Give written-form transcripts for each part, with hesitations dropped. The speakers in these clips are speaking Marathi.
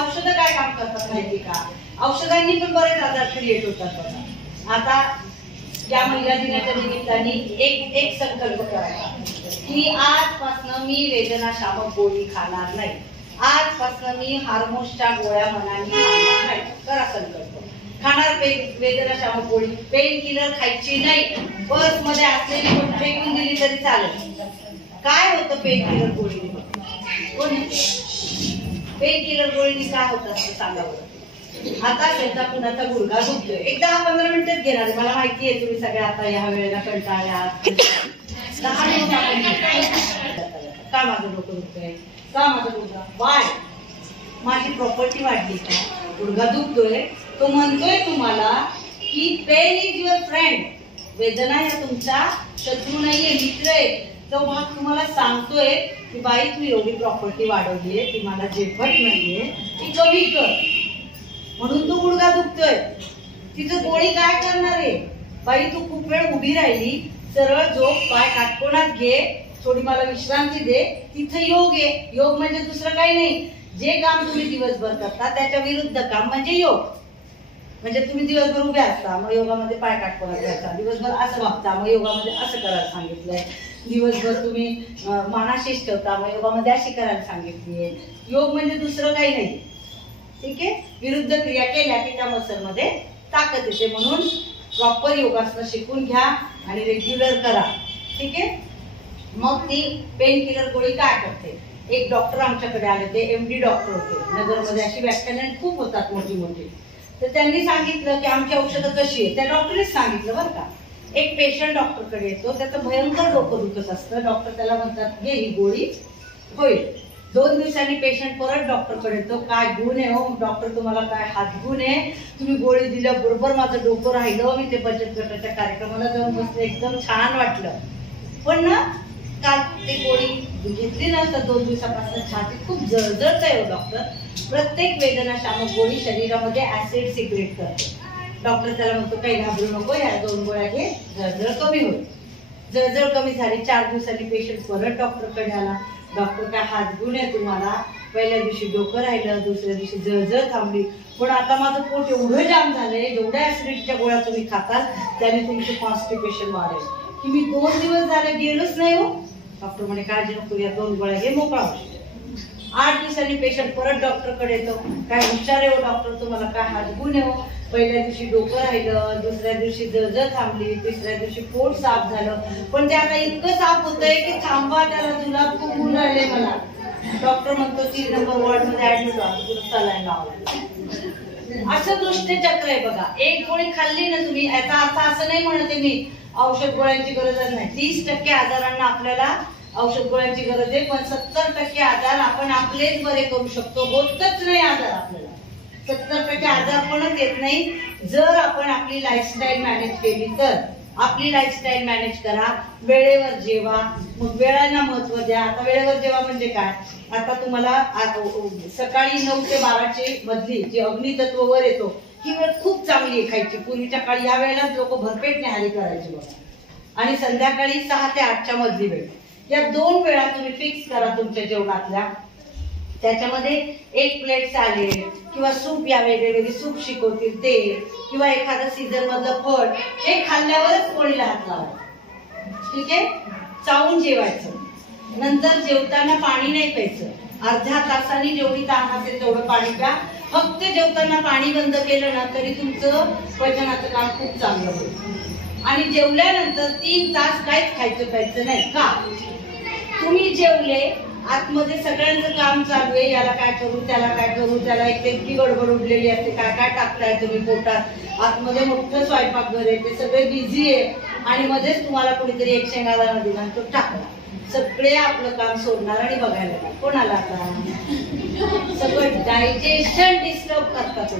औषधं काय काम करतात माहिती का? औषधांनी पण बरेच आजार क्रिएट होतात बघा. आता या महिला दिनाच्या निमित्ताने एक संकल्प करायचा की आजपासून मी वेदनाशामक गोळी खाणार नाही, आजपासून मी हार्मोन्सच्या गोळ्या मनाने खाणार नाही. करा संकल्प. खाणार वेदनाशामक गोळी, पेन किलर खायची नाही. बस मध्ये असलेली पण फेकून दिली तरी चालेल. काय होतं पेन किलर गोळीने? पेन किलर गोळीने काय होत असतं सांगा बरं. आता त्यांचा कुणाचा गुडघा दुखतोय, एक 10-15 मिनिटच घेणार. मला माहिती आहे तुम्ही सगळे आता या वेळेला कंटाळ्यात. 10 मिनिट का माझं डोकं दुखतंय, का माझा गुडघा, वाय माझी प्रॉपर्टी वाढली का, गुडघा दुखतोय. तो म्हणतोय तुम्हाला की पेन इज युअर फ्रेंड. वेदना या तुमचा शत्रू नाहीये, मित्र आहे. तो भाग तुम्हाला सांगतोय की बाई तू एवढी प्रॉपर्टी वाढवलीये, ती मला झेपत नाहीये, ती कमी कर. म्हणून तो गुडघा दुखतोय. तिचं गोळी काय करणार आहे? बाई तू खूप वेळ उभी राहिली, सरळ झोप, पाय काटकोनात घे, थोडी मला विश्रांती दे. तिथं योग आहे. योग म्हणजे दुसरं काही नाही. जे काम तुम्ही दिवसभर करता त्याच्या विरुद्ध काम म्हणजे योग. म्हणजे तुम्ही दिवसभर उभे असता, मग योगामध्ये पाय काटकोनात घ्यायचा. दिवसभर असं वागता, मग योगामध्ये असं करायला सांगितलंय. दिवसभर तुम्ही मानाशीच ठेवता, मग योगामध्ये अशी करायला सांगितलीये. योग म्हणजे दुसरं काही नाही. ठीक आहे. विरुद्ध क्रिया केल्या की त्या मसल मध्ये ताकद येते. म्हणून प्रॉपर योगासनं शिकून घ्या आणि रेग्युलर करा. ठीक आहे. मग ती पेन किलर गोळी काय करते? एक डॉक्टर आमच्याकडे आले होते, MD डॉक्टर होते. नगरमध्ये अशी व्याख्यानं खूप होतात मोठी मोठी. तर त्यांनी सांगितलं की आमची औषधं कशी आहे. त्या डॉक्टरनेच सांगितलं बरं का. एक पेशंट डॉक्टरकडे येतो, त्याचं भयंकर डोकं दुखत असतं. डॉक्टर त्याला म्हणतात घे ही गोळी, होईल. 2 दिवसांनी पेशंट परत डॉक्टरकडे येतो. काय गुण आहे हो डॉक्टर, तुम्हाला काय हात गुण आहे, तुम्ही गोळी दिल्या बरोबर माझं डोकं राहिलं, मी ते बचत गटाच्या कार्यक्रमाला जाऊन बसले, एकदम छान वाटलं. पण ना काल ते गोळी घेतली ना तर 2 दिवसापासून छाती खूप जळजळतंय हो डॉक्टर. प्रत्येक वेदनाशामक गोळी शरीरामध्ये ऍसिड सिक्रेट करते. डॉक्टर त्याला म्हणतो काही घाबरू नको, या 2 गोळ्या घे, जळजळ कमी होईल. जळजळ कमी झाली. 4 दिवसांनी पेशंट परत डॉक्टरकडे आला. डॉक्टर काय हात गुण आहे तुम्हाला, पहिल्या दिवशी डोकं राहिलं, दुसऱ्या दिवशी जळजळ थांबली, पण आता माझं पोट एवढं जाम झालंय, जेवढ्या ऍसिडिटीच्या गोळ्या तुम्ही खाताल त्याने तुमचं कॉन्स्टिपेशन वाढेल. की मी 2 दिवस झाले गेलोच नाही हो. डॉक्टर म्हणे काळजी नको, या 2 गोळ्या घे, मोकळा होईल. 8 दिवसांनी पेशंट परत डॉक्टरकडे येतो. काय हुशार आहे हो डॉक्टर, तुम्हाला काय हात गुण आहे हो. पहिल्या दिवशी डोकं राहिलं, दुसऱ्या दिवशी जळजळ थांबली, तिसऱ्या दिवशी पोट साफ झालं, पण ते आता इतकं साफ होतंय की थांबवा, त्याला जुलाब खूप होऊन राहिले मला. डॉक्टर म्हणतो 3 नंबर वॉर्ड मध्ये ऍडमिट व्हा, तुला सलाईन लावला. असं दुष्टचक्र आहे बघा. एक गोळी खाल्ली ना तुम्ही, याचा अर्थ असं नाही म्हणते मी औषध गोळ्यांची गरजच नाही. 30% आजारांना आपल्याला औषध गोळ्यांची गरज आहे, पण 70% आजार आपण आपलेच बरे करू शकतो. होतच नाही आजार आपल्याला. 70% आजारपणच येत नाही जर आपण आपली लाईफस्टाईल मॅनेज केली तर. आपली लाईफस्टाईल मॅनेज करा, वेळेवर जेवा, मग वेळांना महत्व द्या. आता वेळेवर जेवा म्हणजे काय? आता तुम्हाला सकाळी 9 ते 12 मधली जी अग्नितत्व वर येतो ही वेळ खूप चांगली आहे खायची. पूर्वीच्या काळी या वेळेला लोक भरपेट न्याहारी करायची बघा. आणि संध्याकाळी 6 ते 8 मधली वेळ, या 2 वेळा तुम्ही फिक्स करा तुमच्या जेवणातल्या. त्याच्यामध्ये 1 प्लेट सॅलेड किंवा सूप, या वेगवेगळे सूप शिकवतील ते, किंवा एखादं सीझन मधलं फळ, हे खाल्ल्यावरच पोळीला हात लावा. ठीक आहे. चावून जेवायचं. नंतर जेवताना पाणी नाही प्यायचं. अर्ध्या तासाने जेवढी तहान असेल तेवढं पाणी प्या. फक्त जेवताना पाणी बंद केलं ना तरी तुमचं पचनाचं काम खूप चांगलं होईल. आणि जेवल्यानंतर 3 तास काहीच खायचं प्यायचं नाही. का? तुम्ही जेवले, आतमध्ये सगळ्यांचं काम चालू आहे, याला काय करू, त्याला काय करू, त्याला इतकी गडबड उडलेली असते, काय काय टाकताय तुम्ही पोटात, आतमध्ये मोठं स्वयंपाकघर आहे, ते सगळे बिझी आहे, आणि मध्येच तुम्हाला कोणीतरी एक शेंगाला दिला तो टाकला. सगळे आपलं काम सोडणार आणि बघायला लागणार. कोणाला आता सगळं डायजेशन डिस्टर्ब करतात.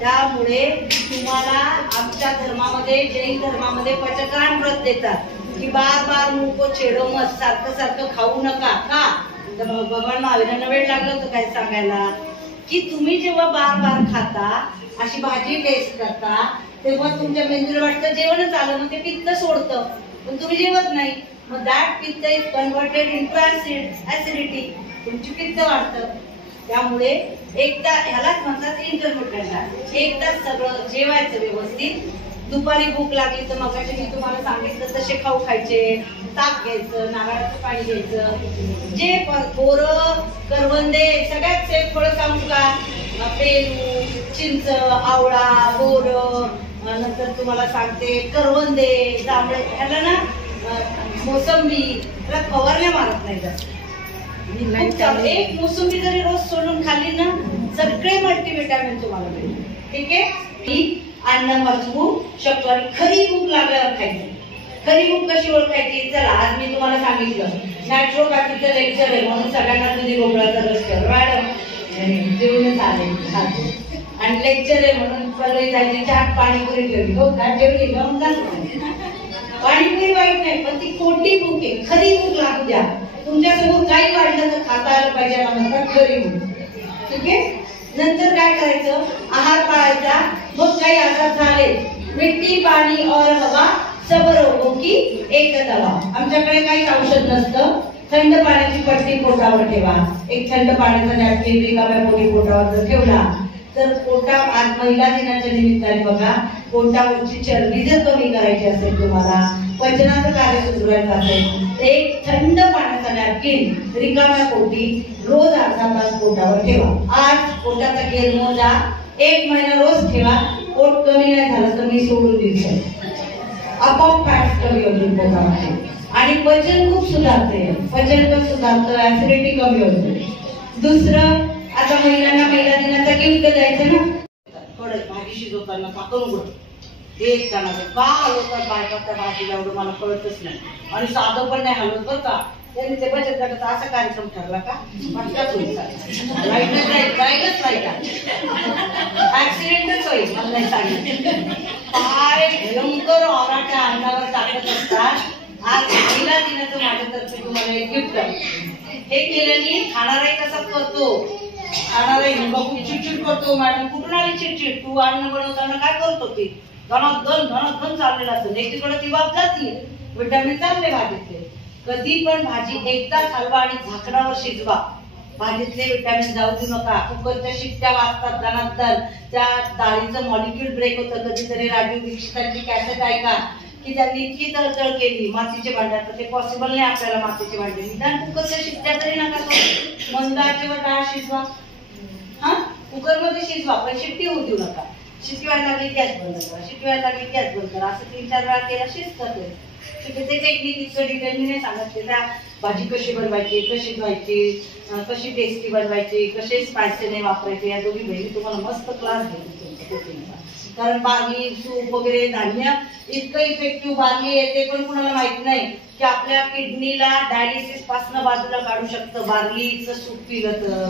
त्यामुळे तुम्हाला आमच्या धर्मामध्ये, जैन धर्मामध्ये पचकान व्रत देतात की बार बार मुंह को छेडो मत, सारखं सारखं खाऊ नका. का? तर भगवान महावीरांना वेळ लागलं होतं काय सांगायला की तुम्ही जेव्हा बार बार खाता, अशी भाजी टेस्ट करता, तेव्हा तुमच्या मेंदूला वाटतं जेवणच आलं, मग ते पित्त सोडतं, पण तुम्ही जेवत नाही. मग दॅट पित्त इज कन्व्हर्टेड इंटू ऍसिडिटी. तुमची पित्त वाढतं. त्यामुळे एकदा ह्यालाच म्हणतात इंटरमिटेंट. एकदा सगळं जेवायचं व्यवस्थित. दुपारी भूक लागली तर मगाशी मी तुम्हाला सांगितलं तसे खाऊ खायचे, ताक घ्यायचं, नारळाचं पाणी घ्यायचं. जे बोरं, करवंदे सगळ्यात सेफ फळं सांगू का? पेरू, चिंच, आवळा, बोरं, नंतर तुम्हाला सांगते करवंदे, जांभळे, ह्याला ना मोसंबी, त्याला फवारण्या मारत नाही जास्त. एक मोसंबी जरी रोज सोडून खाल्ली ना सगळे मल्टीव्हिटॅमिन तुम्हाला मिळतील. ठीक आहे. अन्न मजबूत शक्करी. खरी भूक लागल्यावर खायची. खरी भूक कशी ओळखायची? चला आज मी तुम्हाला सांगितलं नॅचरोपॅथीचं लेक्चर आहे म्हणून सगळ्यांना दुधी भोपळ्याचा रस कर. मॅडम जेवणच आले आणि लेक्चर आहे म्हणून पल्लवी जायची चाट पाणीपुरी ठेवली. हो का? जेवली जाऊन पाणीपुरी वाईट नाही पण ती खोटी भूक आहे. खरी भूक लागू द्या. तुमच्यासमोर काही वाढलं तर खाता आलं पाहिजे म्हणतात खरी भूक. ठीक आहे. नंतर काय करायचं? आहार पाळायचा. मग काही आजार झाले मिट्टी पाणी और हवा सब रोगों की एक दवा. आमच्याकडे काही औषध नसतं. थंड पाण्याची पट्टी पोटावर ठेवा. एक थंड पाण्याचा नॅपकिन रिकाम्या पोटी पोटावर जर ठेवला तर आज महिला दिनाच्या निमित्ताने बघा पोटावरची चरबी जर कमी करायची असेल, तुम्हाला पचनाचं कार्य सुधारायचं असेल, एक थंड पाण्याचा नॅपकिन रिकाम्या पोटी रोज अर्धा तास पोटावर ठेवा. आज पोटाचा घेर मोजा. 1 महिना रोज ठेवा. पोट कमी नाही झालं तर मी सोडून देईल. आपोआप फॅट्स कमी होतील पोटामध्ये आणि पचन खूप सुधारते. पचन पण सुधारतं, ऍसिडिटी कमी होते. दुसरं, आता महिलांना महिला दिनाचा गिफ्ट द्यायचं ना. थोडं भाजी शिजवताना टाकून उघड एक जणांचं का हलवतात बायका त्या भाजीला एवढं मला कळतच नाही. आणि साधं पण नाही हलवत बरं का. त्यांनी ते बचत गटाचा असा कार्यक्रम ठरला का पटकाच होईल. ऍक्सिडेंटच होईल. मला नाही सांगितलं. काय भयंकर ओराच्या अंगावर टाकत असतात. आज महिला दिनाचं माझ्यातर्फे तुम्हाला एक गिफ्ट. हे केल्याने खाणाराही कसा करतो. खाणाराही खूप चिडचिड करतो. मॅडम कुठून आली चिडचिड? तू अन्न बनवताना काय करत होती? धनाधन चाललेला असतो. एकीकडे ती वाफ जाते, विटामिन चालले भाजीतले. कधी पण भाजी एकदाच हलवा आणि झाकणावर शिजवा. भाजीतले विटामिन जाऊ देऊ नका. कुकरच्या शिट्ट्या वाजतात धनाधन. त्या डाळीचं मॉलिक्यूल ब्रेक होतं. कधीतरी राजीव दीक्षितांची कॅसेट ऐका की त्यांनी इतकी तळतळ केली मातीचे भांड्यात. तर ते पॉसिबल नाही आपल्याला मातीचे भांडे. निदान कुकरच्या शिट्ट्या तरी नका करू. मंद आचेवर डाळ शिजवा. हा कुकर मध्ये शिजवा पण शिट्टी होऊ देऊ नका. शिट्टी व्हायला लागली गॅस बंद करा. शिट्टी व्हायला लागली गॅस बंद करा. असं 3-4 वेळा केला शिजतं ते. ते टेक्निक इतकं डिटेल मी नाही सांगत. त्या भाजी कशी बनवायची, कशी धुवायची, कशी टेस्टी बनवायची, कसे स्पायसी नाही वापरायचे, या दोघी बहिणी तुम्हाला मस्त क्लास घेतील कुकिंगचा. कारण बार्ली सूप वगैरे धान्य इतकं इफेक्टिव्ह बार्ली येते पण कुणाला माहित नाही की आपल्या किडनीला डायलिसिस पासून बाजूला काढू शकतं बार्लीचं सूप पिलं तर.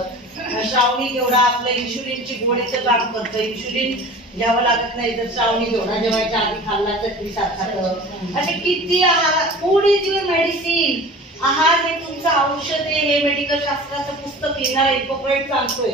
श्रावणी घेवडा आपलं इन्शुलिनची गोळीचं काम करतं. इन्शुलिन घ्यावं लागत नाही जर श्रावणी घेवडा जेवायच्या आधी खाल्ला चटणी सारखा. असे किती आहार. Food is your medicine. आहार हे तुमचं औषध आहे. हे मेडिकल शास्त्राचं पुस्तक लिहिणारा हिपोक्रेट सांगतोय.